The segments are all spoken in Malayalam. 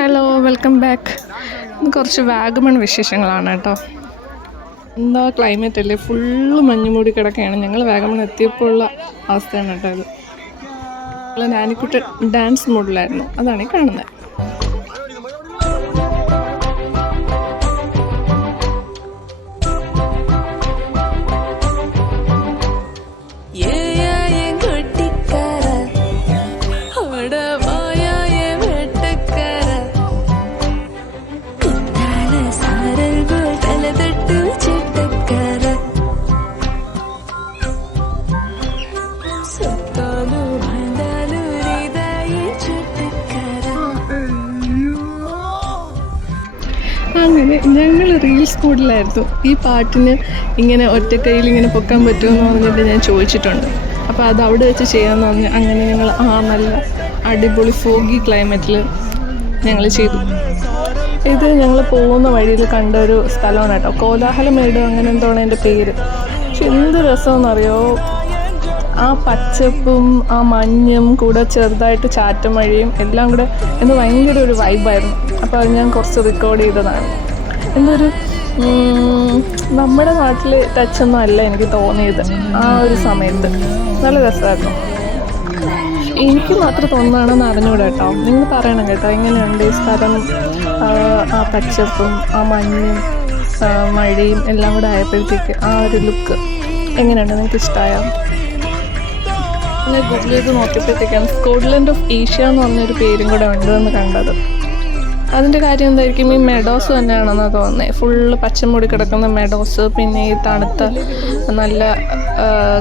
Hello, welcome back. ഇന്ന് കുറച്ച് വാഗമൺ വിശേഷങ്ങളാണ് കേട്ടോ. എന്താ ക്ലൈമറ്റ് അല്ലേ, ഫുള്ള് മഞ്ഞുമൂടി കിടക്കുകയാണ്. ഞങ്ങൾ വാഗമൺ എത്തിയപ്പോൾ ഉള്ള അവസ്ഥയാണ് കേട്ടോ ഇത്. നാനിക്കുട്ടി ഡാൻസ് മൂഡിലായിരുന്നു, അതാണ് ഈ കാണുന്നത്. അങ്ങനെ ഞങ്ങൾ റീൽസ് കൂടുതലായിരുന്നു. ഈ പാട്ടിന് ഇങ്ങനെ ഒറ്റക്കൈയിൽ ഇങ്ങനെ പൊക്കാൻ പറ്റുമെന്ന് പറഞ്ഞിട്ട് ഞാൻ ചോദിച്ചിട്ടുണ്ട്. അപ്പോൾ അത് അവിടെ വെച്ച് ചെയ്യാമെന്ന് പറഞ്ഞ് അങ്ങനെ ഞങ്ങൾ നല്ല അടിപൊളി ഫോഗി ക്ലൈമറ്റിൽ ഞങ്ങൾ ചെയ്തു. ഇത് ഞങ്ങൾ പോകുന്ന വഴിയിൽ കണ്ട ഒരു സ്ഥലമാണ് കേട്ടോ, കോലാഹലമേട് അങ്ങനെ എന്താണ് എൻ്റെ പേര്. പക്ഷെ എന്ത് രസമെന്നറിയോ, ആ പച്ചപ്പും ആ മഞ്ഞും കൂടെ ചെറുതായിട്ട് ചാറ്റം മഴയും എല്ലാം കൂടെ എന്ന് ഭയങ്കര ഒരു വൈബായിരുന്നു. അപ്പോൾ അത് ഞാൻ കുറച്ച് റെക്കോർഡ് ചെയ്തതാണ്. എന്തൊരു നമ്മുടെ നാട്ടിൽ ടച്ചൊന്നും അല്ല എനിക്ക് തോന്നിയത് ആ ഒരു സമയത്ത്. നല്ല രസമായിരുന്നു. എനിക്ക് മാത്രം തോന്നുന്നതാണെന്ന് അറിഞ്ഞൂടെ കേട്ടോ, നിങ്ങൾ പറയണം കേട്ടോ എങ്ങനെയുണ്ട് ഈ സ്ഥലം. ആ പച്ചപ്പും ആ മഞ്ഞും മഴയും എല്ലാം കൂടെ ആയപ്പോഴത്തേക്ക് ആ ഒരു ലുക്ക് എങ്ങനെയുണ്ട്, നിങ്ങൾക്ക് ഇഷ്ടമായോ? ഗൂഗിൾ ചെയ്ത് നോക്കിയപ്പോഴത്തേക്കാണ് സ്കോട്ട്ലൻഡ് ഓഫ് ഏഷ്യ എന്ന് പറഞ്ഞൊരു പേരും കൂടെ ഉണ്ടെന്ന് കണ്ടത്. അതിൻ്റെ കാര്യം എന്തായിരിക്കും, ഈ മെഡോസ് തന്നെയാണെന്നാണ് തോന്നുന്നത്. ഫുള്ള് പച്ചമുടി കിടക്കുന്ന മെഡോസ്, പിന്നെ ഈ തണുത്ത നല്ല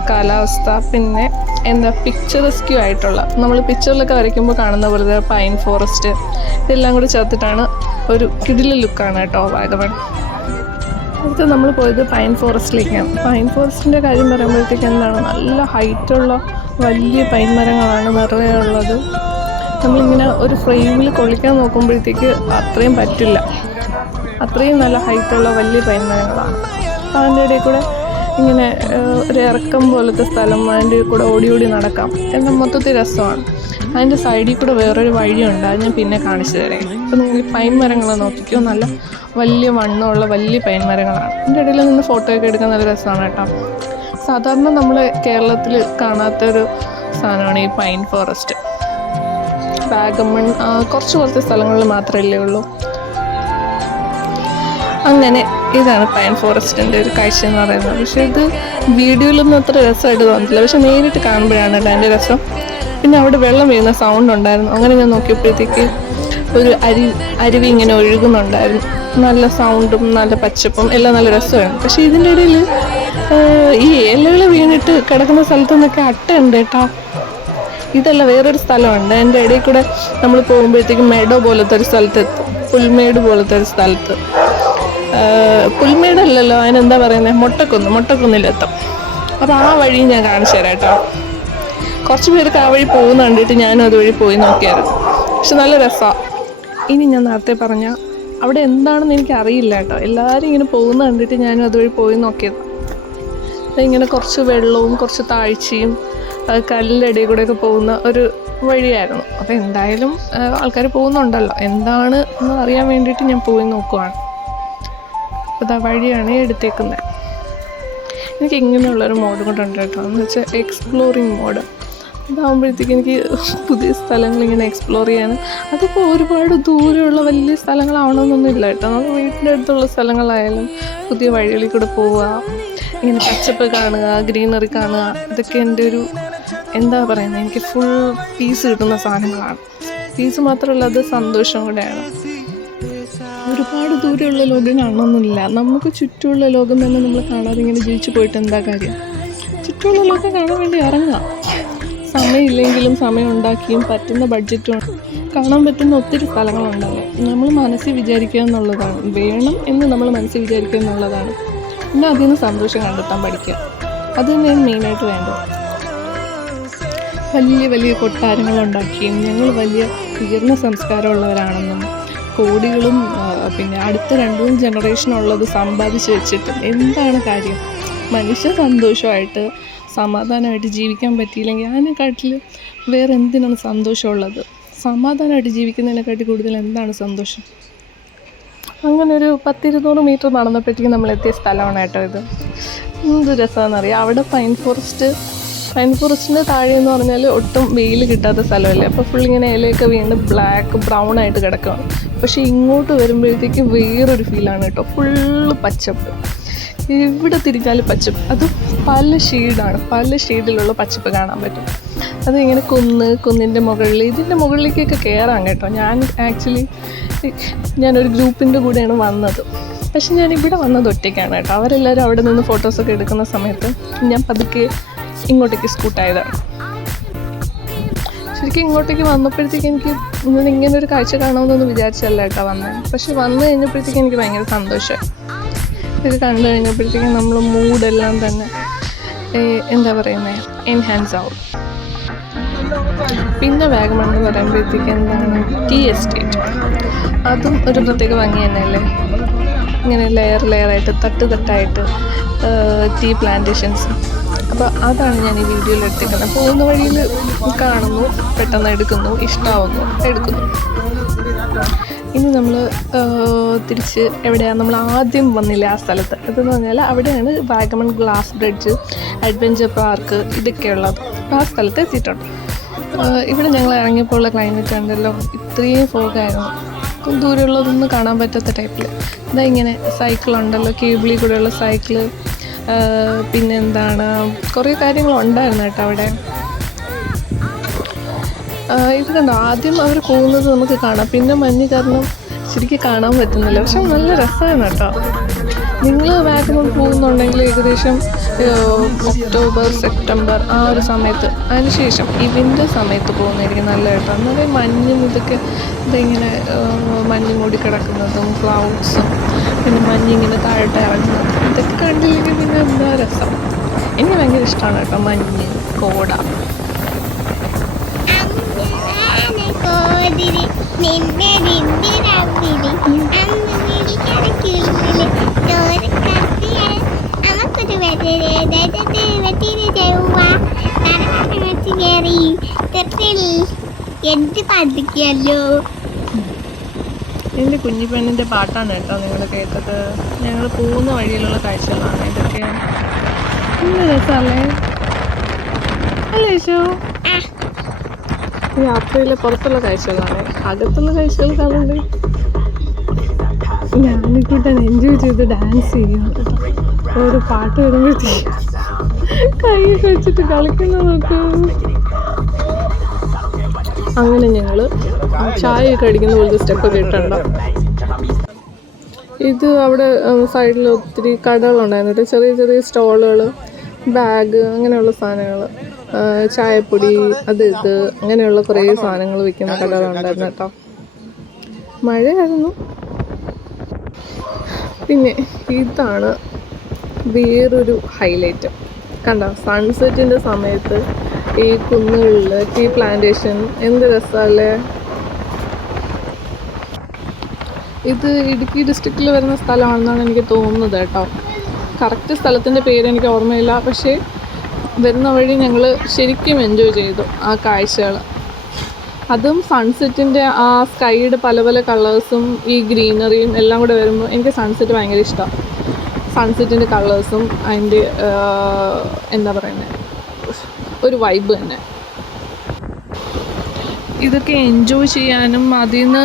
കാലാവസ്ഥ, പിന്നെ എന്താ പിക്ചറസ്ക്യൂ ആയിട്ടുള്ള, നമ്മൾ പിക്ചറിലൊക്കെ വരയ്ക്കുമ്പോൾ കാണുന്ന പോലെ പൈൻ ഫോറസ്റ്റ്, ഇതെല്ലാം കൂടി ചേർത്തിട്ടാണ് ഒരു കിടില ലുക്കാണ് കേട്ടോ വാഗമൺ. അടുത്ത് നമ്മൾ പോയത് പൈൻ ഫോറസ്റ്റിലേക്കാണ്. പൈൻ ഫോറസ്റ്റിൻ്റെ കാര്യം പറയുമ്പോഴത്തേക്ക് എന്താണ്, നല്ല ഹൈറ്റുള്ള വലിയ പൈൻ മരങ്ങളാണ് നിറയെ ഉള്ളത്. നമ്മളിങ്ങനെ ഒരു ഫ്രെയിമിൽ കൊള്ളിക്കാൻ നോക്കുമ്പോഴത്തേക്ക് അത്രയും പറ്റില്ല, അത്രയും നല്ല ഹൈറ്റുള്ള വലിയ പൈൻ മരങ്ങളാണ്. അതിൻ്റെ ഇടയിൽ കൂടെ ഇങ്ങനെ ഒരു ഇറക്കം പോലത്തെ സ്ഥലം, അതിൻ്റെ കൂടെ ഓടി ഓടി നടക്കാം. എന്നാൽ മൊത്തത്തിൽ രസമാണ്. അതിൻ്റെ സൈഡിൽ കൂടെ വേറൊരു വഴിയുണ്ട്, അത് ഞാൻ പിന്നെ കാണിച്ചു തരാം. ഇപ്പം നിങ്ങൾ പൈൻ മരങ്ങൾ നോക്കിക്കോ, നല്ല വലിയ വണ്ണമുള്ള വലിയ പൈൻ മരങ്ങളാണ്. അതിൻ്റെ ഇടയിൽ നിന്ന് ഫോട്ടോയൊക്കെ എടുക്കാൻ നല്ല രസമാണ് കേട്ടോ. സാധാരണ നമ്മൾ കേരളത്തിൽ കാണാത്തൊരു സാധനമാണ് ഈ പൈൻ ഫോറസ്റ്റ്. വാഗമൺ കുറച്ച് സ്ഥലങ്ങളിൽ മാത്രമല്ലേ ഉള്ളൂ. അങ്ങനെ ഇതാണ് പൈൻ ഫോറസ്റ്റിൻ്റെ ഒരു കാഴ്ച എന്ന് പറയുന്നത്. പക്ഷേ ഇത് വീഡിയോയിലൊന്നും അത്ര രസമായിട്ട് തോന്നില്ല, പക്ഷെ നേരിട്ട് കാണുമ്പോഴാണ് കേട്ടോ അതിൻ്റെ രസം. പിന്നെ അവിടെ വെള്ളം വീഴുന്ന സൗണ്ട് ഉണ്ടായിരുന്നു. അങ്ങനെ ഞാൻ നോക്കിയപ്പോഴത്തേക്ക് ഒരു അരുവി ഇങ്ങനെ ഒഴുകുന്നുണ്ടായിരുന്നു. നല്ല സൗണ്ടും നല്ല പച്ചപ്പും എല്ലാം നല്ല രസമാണ്. പക്ഷേ ഇതിൻ്റെ ഇടയിൽ ഈ ഇലകൾ വീണിട്ട് കിടക്കുന്ന സ്ഥലത്തു നിന്നൊക്കെ അട്ടയുണ്ട് കേട്ടോ. ഇതല്ല, വേറൊരു സ്ഥലമുണ്ട്. അതിൻ്റെ ഇടയിൽ കൂടെ നമ്മൾ പോകുമ്പോഴത്തേക്കും മെഡോ പോലത്തെ ഒരു സ്ഥലത്ത് എത്തും, പുൽമേട് പോലത്തെ ഒരു സ്ഥലത്ത്. പുൽമേടല്ലല്ലോ, അതിനെന്താ പറയുന്നത്, മൊട്ടക്കുന്നിലെത്തും. അപ്പോൾ ആ വഴി ഞാൻ കാണിച്ചു തരാം കേട്ടോ. കുറച്ച് പേർക്ക് ആ വഴി പോകുന്ന കണ്ടിട്ട് ഞാനും അതുവഴി പോയി നോക്കിയായിരുന്നു. പക്ഷെ നല്ല രസമാണ്. ഇനി ഞാൻ നേരത്തെ പറഞ്ഞ അവിടെ എന്താണെന്ന് എനിക്ക് അറിയില്ല കേട്ടോ, എല്ലാവരും ഇങ്ങനെ പോകുന്ന കണ്ടിട്ട് ഞാനും അതുവഴി പോയി നോക്കിയത്. ഇങ്ങനെ കുറച്ച് വെള്ളവും കുറച്ച് താഴ്ചയും കല്ലിൻ്റെ ഇടയിൽ കൂടെയൊക്കെ പോകുന്ന ഒരു വഴിയായിരുന്നു. അപ്പോൾ എന്തായാലും ആൾക്കാർ പോകുന്നുണ്ടല്ലോ, എന്താണ് എന്ന് അറിയാൻ വേണ്ടിയിട്ട് ഞാൻ പോയി നോക്കുവാണ്. അപ്പോൾ ആ വഴിയാണ് എടുത്തേക്കുന്നത്. എനിക്ക് ഇങ്ങനെയുള്ളൊരു മോഡ് കൊണ്ടുണ്ട് കേട്ടോ, എന്ന് വെച്ചാൽ എക്സ്പ്ലോറിങ് മോഡ്. ഇതാകുമ്പോഴത്തേക്ക് എനിക്ക് പുതിയ സ്ഥലങ്ങളിങ്ങനെ എക്സ്പ്ലോർ ചെയ്യാൻ, അതിപ്പോൾ ഒരുപാട് ദൂരമുള്ള വലിയ സ്ഥലങ്ങളാവണമെന്നൊന്നുമില്ല കേട്ടോ. നമ്മൾ വീട്ടിൻ്റെ അടുത്തുള്ള സ്ഥലങ്ങളായാലും പുതിയ വഴികളിൽ കൂടെ പോവുക, ഇങ്ങനെ പച്ചപ്പ് കാണുക, ഗ്രീനറി കാണുക, ഇതൊക്കെ എൻ്റെ ഒരു എന്താ പറയുന്നത്, എനിക്ക് ഫുൾ പീസ് കിട്ടുന്ന സാധനങ്ങളാണ്. പീസ് മാത്രമല്ല, അത് സന്തോഷം കൂടെയാണ്. ഒരുപാട് ദൂരമുള്ള ലോകം കാണണമെന്നില്ല, നമുക്ക് ചുറ്റുമുള്ള ലോകം തന്നെ നമ്മൾ കാണാതെ ഇങ്ങനെ ജീവിച്ചു പോയിട്ട് എന്താ കാര്യം. ചുറ്റുമുള്ള ലോകം കാണാൻ വേണ്ടി ഇറങ്ങാം. സമയമില്ലെങ്കിലും സമയം ഉണ്ടാക്കിയും പറ്റുന്ന ബഡ്ജറ്റും കാണാൻ പറ്റുന്ന ഒത്തിരി സ്ഥലങ്ങളുണ്ടല്ലോ. നമ്മൾ മനസ്സിൽ വിചാരിക്കുക എന്നുള്ളതാണ്, വേണം എന്ന് നമ്മൾ മനസ്സിൽ വിചാരിക്കുക എന്നുള്ളതാണ്. പിന്നെ അതിൽ നിന്ന് സന്തോഷം കണ്ടെത്താൻ പഠിക്കുക, അത് തന്നെയാണ് മെയിനായിട്ട് വേണ്ടത്. വലിയ വലിയ കൊട്ടാരങ്ങളുണ്ടാക്കിയും ഞങ്ങൾ വലിയ ഉയർന്ന സംസ്കാരമുള്ളവരാണെന്നും കോടികളും പിന്നെ അടുത്ത 2-3 ജനറേഷനുള്ളത് സമ്പാദിച്ച് വെച്ചിട്ടും എന്താണ് കാര്യം? മനുഷ്യ സന്തോഷമായിട്ട് സമാധാനമായിട്ട് ജീവിക്കാൻ പറ്റിയില്ലെങ്കിൽ അതിനെക്കാട്ടിൽ വേറെ എന്തിനാണ് സന്തോഷമുള്ളത്? സമാധാനമായിട്ട് ജീവിക്കുന്നതിനെക്കാട്ടി കൂടുതൽ എന്താണ് സന്തോഷം? അങ്ങനെ ഒരു 10-200 മീറ്റർ നടന്നപ്പോഴത്തേക്കും നമ്മളെത്തിയ സ്ഥലമാണ് കേട്ടോ ഇത്. എന്ത് രസമാണെന്നറിയാം. അവിടെ പൈൻ ഫോറസ്റ്റിൻ്റെ താഴെ എന്ന് പറഞ്ഞാൽ ഒട്ടും വെയിൽ കിട്ടാത്ത സ്ഥലമല്ലേ. അപ്പോൾ ഫുൾ ഇങ്ങനെ ഇലയൊക്കെ വീണ് ബ്രൗൺ ആയിട്ട് കിടക്കുകയാണ്. പക്ഷേ ഇങ്ങോട്ട് വരുമ്പോഴത്തേക്ക് വേറൊരു ഫീലാണ് കേട്ടോ. ഫുള്ള് പച്ചപ്പ്, എവിടെ തിരിഞ്ഞാലും പച്ചപ്പ്. അത് പല ഷെയ്ഡിലുള്ള പച്ചപ്പ് കാണാൻ പറ്റും. അതിങ്ങനെ കുന്നിൻ്റെ മുകളിൽ, ഇതിൻ്റെ മുകളിലേക്കൊക്കെ കയറാം കേട്ടോ. ഞാനൊരു ഗ്രൂപ്പിൻ്റെ കൂടെയാണ് വന്നത്. പക്ഷെ ഞാനിവിടെ വന്നത് ഒറ്റയ്ക്കാണ് കേട്ടോ. അവരെല്ലാവരും അവിടെ നിന്ന് ഫോട്ടോസൊക്കെ എടുക്കുന്ന സമയത്ത് ഞാൻ പതുക്കെ ഇങ്ങോട്ടേക്ക് സ്കൂട്ടായതാണ്. ശരിക്കും ഇങ്ങോട്ടേക്ക് വന്നപ്പോഴത്തേക്ക് എനിക്ക് ഇങ്ങനെ ഒരു കാഴ്ച കാണുമെന്നൊന്നും വിചാരിച്ചല്ല കേട്ടോ വന്നത്. പക്ഷെ വന്നു കഴിഞ്ഞപ്പോഴത്തേക്ക് എനിക്ക് ഭയങ്കര സന്തോഷമായി. ഇത് കണ്ടു കഴിഞ്ഞപ്പോഴത്തേക്കും നമ്മൾ മൂഡെല്ലാം തന്നെ എന്താ പറയുന്നത്, എൻഹാൻസ് ആവും. പിന്നെ വാഗമൺ എന്ന് പറയുമ്പോഴത്തേക്ക് എന്താണ്, ടീ എസ്റ്റേറ്റ്. അതും ഒരു പ്രത്യേക ഭംഗി തന്നെയല്ലേ. ഇങ്ങനെ ലെയറായിട്ട് തട്ടായിട്ട് ടീ പ്ലാന്റേഷൻസ്. അപ്പോൾ അതാണ് ഞാൻ ഈ വീഡിയോയിൽ എടുത്തിരിക്കുന്നത്. പോകുന്ന വഴിയിൽ കാണുന്നു, പെട്ടെന്ന് എടുക്കുന്നു, ഇഷ്ടമാവുന്നു, എടുക്കുന്നു. ഇനി നമ്മൾ തിരിച്ച് എവിടെയാണ് നമ്മൾ ആദ്യം വന്നില്ല ആ സ്ഥലത്ത്. ഇതെന്ന് പറഞ്ഞാൽ അവിടെയാണ് Vagamon glass bridge, adventure park ഇതൊക്കെയുള്ളത്. അപ്പോൾ ആ സ്ഥലത്ത് എത്തിയിട്ടുണ്ട്. ഇവിടെ ഞങ്ങൾ ഇറങ്ങിയപ്പോൾ ഉള്ള ക്ലൈമറ്റ് ഉണ്ടല്ലോ, ഇത്രയും ഫോഗായിരുന്നു. ദൂരമുള്ളതൊന്നും കാണാൻ പറ്റാത്ത ടൈപ്പിൽ. ഇതാ ഇങ്ങനെ സൈക്കിളുണ്ടല്ലോ, കേബിളിൽ കൂടെയുള്ള സൈക്കിള്. പിന്നെന്താണ്, കുറേ കാര്യങ്ങളുണ്ടായിരുന്നു കേട്ടോ അവിടെ. ഇത് കണ്ടോ, ആദ്യം അവർ പോകുന്നത് നമുക്ക് കാണാം, പിന്നെ മഞ്ഞ് കാരണം ശരിക്കും കാണാൻ പറ്റുന്നില്ല. പക്ഷെ നല്ല രസമാണ് കേട്ടോ. നിങ്ങൾ വാഗമൺ പോകുന്നുണ്ടെങ്കിൽ ഏകദേശം ഒക്ടോബർ, സെപ്റ്റംബർ ആ ഒരു സമയത്ത്, അതിനുശേഷം ഈ വിൻ്റർ സമയത്ത് പോകുന്നതായിരിക്കും നല്ല കേട്ടോ. എന്നാലും മഞ്ഞും ഇതിങ്ങനെ മഞ്ഞ് മൂടി കിടക്കുന്നതും ക്ലൗഡ്സും പിന്നെ മഞ്ഞിങ്ങനെ താഴോട്ട് ഇറങ്ങുന്നതും ഇതൊക്കെ കണ്ടില്ലെങ്കിൽ പിന്നെ എന്താ രസം. എനിക്ക് ഭയങ്കര ഇഷ്ടമാണ് കേട്ടോ മഞ്ഞ്, കോട. എൻ്റെ കുഞ്ഞിപ്പെണ്ണിൻ്റെ പാട്ടാണ് കേട്ടോ നിങ്ങൾ കേട്ടത്. ഞങ്ങൾ പോകുന്ന വഴിയിലുള്ള കാഴ്ചകളാണ് ഇതൊക്കെ. നല്ല രസമല്ലേ അല്ലേ യേശു? യാത്രയിലെ പുറത്തുള്ള കാഴ്ചകളാണ്. അകത്തുള്ള കാഴ്ചകൾ കാണണ്ടേ. ഞാനിക്കൂട്ടാൻ എൻജോയ് ചെയ്ത് ഡാൻസ് ചെയ്യാം. ഒരു പാട്ട് വരുമ്പോഴത്തേക്ക് കൈയൊക്കെ വെച്ചിട്ട് കളിക്കുന്ന നോക്ക്. അങ്ങനെ ഞങ്ങൾ ചായയൊക്കെ അടിക്കുന്ന പോലത്തെ സ്റ്റെപ്പൊക്കെ ഇട്ടുണ്ടോ. ഇത് അവിടെ സൈഡിൽ ഒത്തിരി കടകളുണ്ടായിരുന്നു, ചെറിയ ചെറിയ സ്റ്റോളുകൾ, ബാഗ് അങ്ങനെയുള്ള സാധനങ്ങൾ, ചായപ്പൊടി, ഇത് അങ്ങനെയുള്ള കുറേ സാധനങ്ങൾ വിൽക്കുന്ന കടകളുണ്ടായിരുന്നു കേട്ടോ. മഴയായിരുന്നു. പിന്നെ ഇതാണ് വേറൊരു ഹൈലൈറ്റ്. കണ്ടോ, സൺസെറ്റിൻ്റെ സമയത്ത് ഈ കുന്നുകളിൽ ടീ പ്ലാന്റേഷൻ എന്ത് രസമല്ലേ. ഇത് ഇടുക്കി ഡിസ്ട്രിക്റ്റിൽ വരുന്ന സ്ഥലമാണെന്നാണ് എനിക്ക് തോന്നുന്നത് കേട്ടോ. കറക്റ്റ് സ്ഥലത്തിൻ്റെ പേര് എനിക്ക് ഓർമ്മയില്ല. പക്ഷേ വരുന്ന വഴി ഞങ്ങൾ ശരിക്കും എൻജോയ് ചെയ്തു ആ കാഴ്ചകൾ. അതും സൺസെറ്റിൻ്റെ ആ സ്കൈയുടെ പല പല കളേഴ്സും ഈ ഗ്രീനറിയും എല്ലാം കൂടെ വരുമ്പോൾ എനിക്ക് സൺസെറ്റ് ഭയങ്കര ഇഷ്ടമാണ്. സൺസെറ്റിൻ്റെ കളേഴ്സും അതിൻ്റെ എന്താ പറയുന്നത്, ഒരു വൈബ് തന്നെ. ഇതൊക്കെ എൻജോയ് ചെയ്യാനും അതിൽ നിന്ന്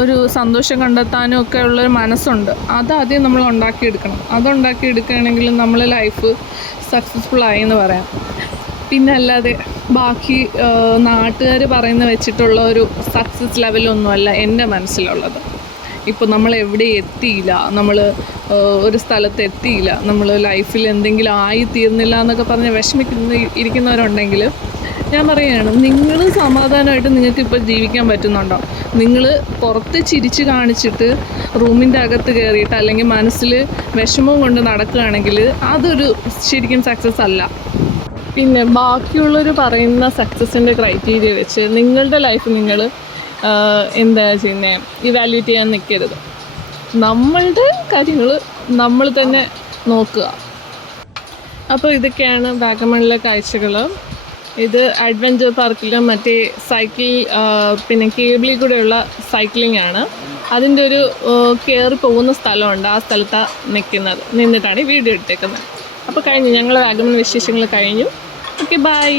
ഒരു സന്തോഷം കണ്ടെത്താനും ഒക്കെ ഉള്ളൊരു മനസ്സുണ്ട്. അതാദ്യം നമ്മൾ ഉണ്ടാക്കിയെടുക്കണം. അതുണ്ടാക്കിയെടുക്കുകയാണെങ്കിൽ നമ്മളെ ലൈഫ് സക്സസ്ഫുള്ളായി എന്ന് പറയാം. പിന്നെ അല്ലാതെ ബാക്കി നാട്ടുകാർ പറയുന്ന വെച്ചിട്ടുള്ള ഒരു സക്സസ് ലെവലൊന്നുമല്ല എൻ്റെ മനസ്സിലുള്ളത്. ഇപ്പോൾ നമ്മൾ എവിടെ എത്തിയില്ല, നമ്മൾ ഒരു സ്ഥലത്ത് എത്തിയില്ല, നമ്മൾ ലൈഫിൽ എന്തെങ്കിലും ആയിത്തീർന്നില്ല എന്നൊക്കെ പറഞ്ഞ് ഇരിക്കുന്നവരുണ്ടെങ്കിൽ ഞാൻ പറയുകയാണ്, നിങ്ങൾ സമാധാനമായിട്ട് നിങ്ങൾക്കിപ്പോൾ ജീവിക്കാൻ പറ്റുന്നുണ്ടോ? നിങ്ങൾ പുറത്ത് ചിരിച്ച് കാണിച്ചിട്ട് റൂമിൻ്റെ അകത്ത് കയറിയിട്ട് അല്ലെങ്കിൽ മനസ്സിൽ വിഷമവും കൊണ്ട് നടക്കുകയാണെങ്കിൽ അതൊരു ശരിക്കും സക്സസ് അല്ല. പിന്നെ ബാക്കിയുള്ളവർ പറയുന്ന സക്സസിൻ്റെ ക്രൈറ്റീരിയ വെച്ച് നിങ്ങളുടെ ലൈഫ് നിങ്ങൾ എന്താ ചെയ്യുന്നത്, ഇവാലുവേറ്റ് ചെയ്യാൻ നിൽക്കരുത്. നമ്മളുടെ കാര്യങ്ങൾ നമ്മൾ തന്നെ നോക്കുക. അപ്പോൾ ഇതൊക്കെയാണ് വാഗമണിലെ കാഴ്ചകൾ. ഇത് അഡ്വഞ്ചർ പാർക്കിലും മറ്റേ സൈക്കിൾ പിന്നെ കേബിളിൽ കൂടെയുള്ള സൈക്ലിംഗ് ആണ്. അതിൻ്റെ ഒരു കയറി പോകുന്ന സ്ഥലമുണ്ട്, ആ സ്ഥലത്താണ് നിന്നിട്ടാണ് ഈ വീഡിയോ എടുത്തേക്കുന്നത്. അപ്പോൾ കഴിഞ്ഞു, ഞങ്ങൾ വാഗമൺ വിശേഷങ്ങൾ കഴിഞ്ഞു. Okay, bye.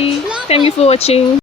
Thank you for watching.